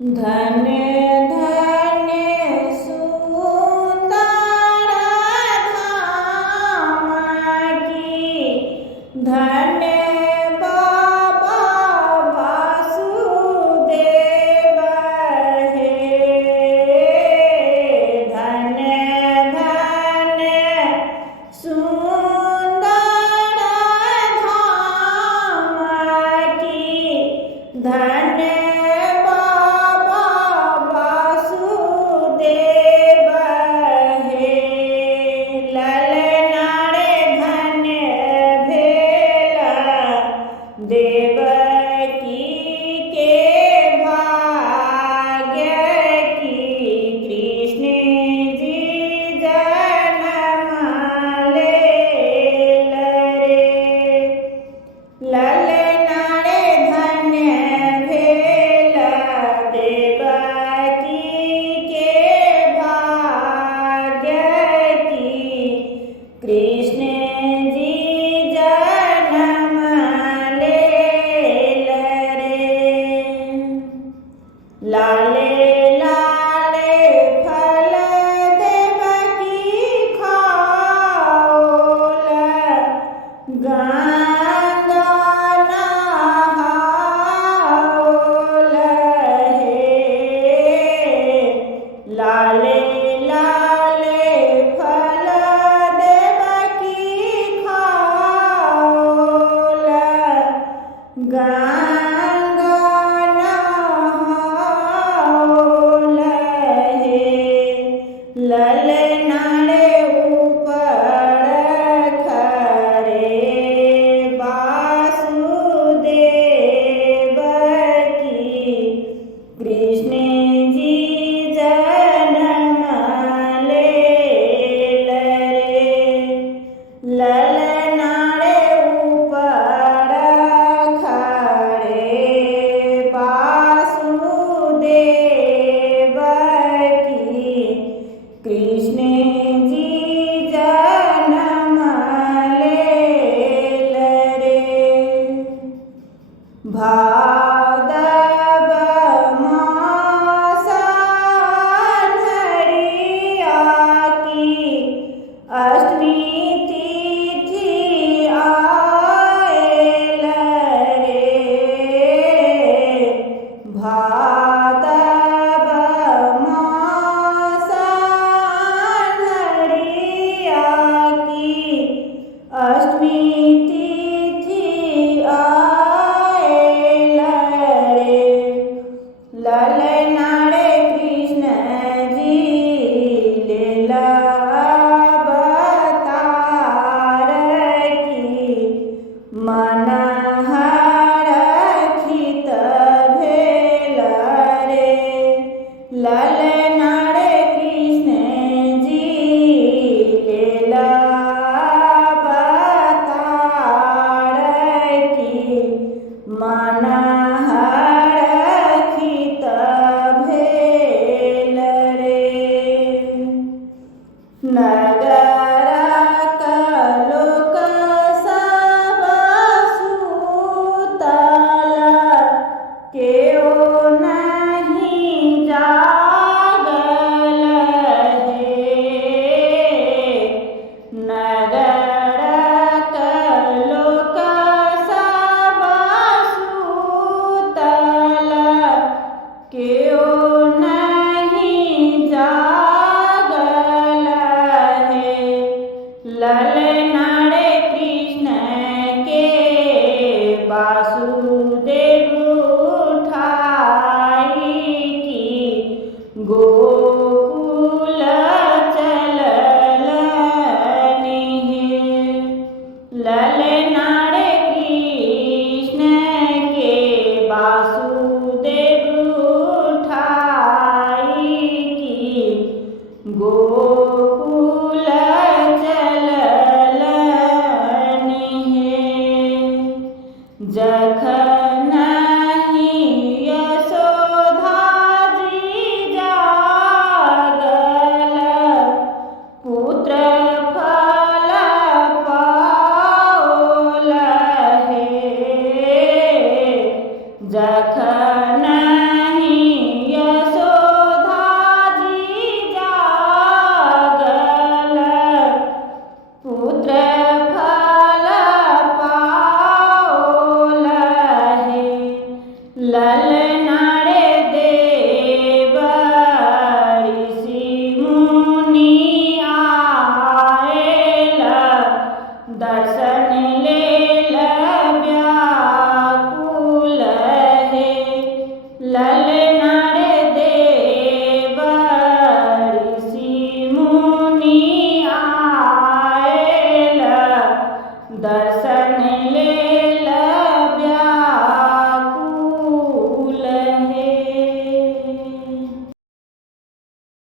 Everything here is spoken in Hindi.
धन्य धन्य सुंदर धाम की, धन्य बाबा वासुदेव हे। धन्य धन्य सुंदर धाम की, धन्य देवकी के भाग्य की, कृष्ण जी जन्म ले रे। ललनारे धन्य भेला देवकी के भाग्य की, कृष्ण जी लाले लाले फल देवकी खाओल, गंगा नहाओल हे। लाले लाले फल देवकी खाओल, ललनारे ऊपर खरे वासुदेव की, कृष्ण जी जन्म ले रे। ललनारे ऊपर खरे वासुदेव की, कृष्ण जी जन्म ले रे। भादव मास धरिया की, अष्टमी तिथि आएल रे। भादव मास धरिया की, अष्टमी तिथि आएल रे। ललनारे कृष्ण जी लीला अवतार की, मन हरखित भेल रे। ललनारे कृष्ण जी लीला अवतार की, मन हरखित भेल रे। नगर कलोक सब सूतल, केओ नहीं जागल हे। नगर कलोक सब सूतल, केओ नहीं जागल हे। ललनारे कृष्ण के वासुदेव उठाई की, गोकुल चललनि हे। ललनारे कृष्ण के वासुदेव उठाई सन ले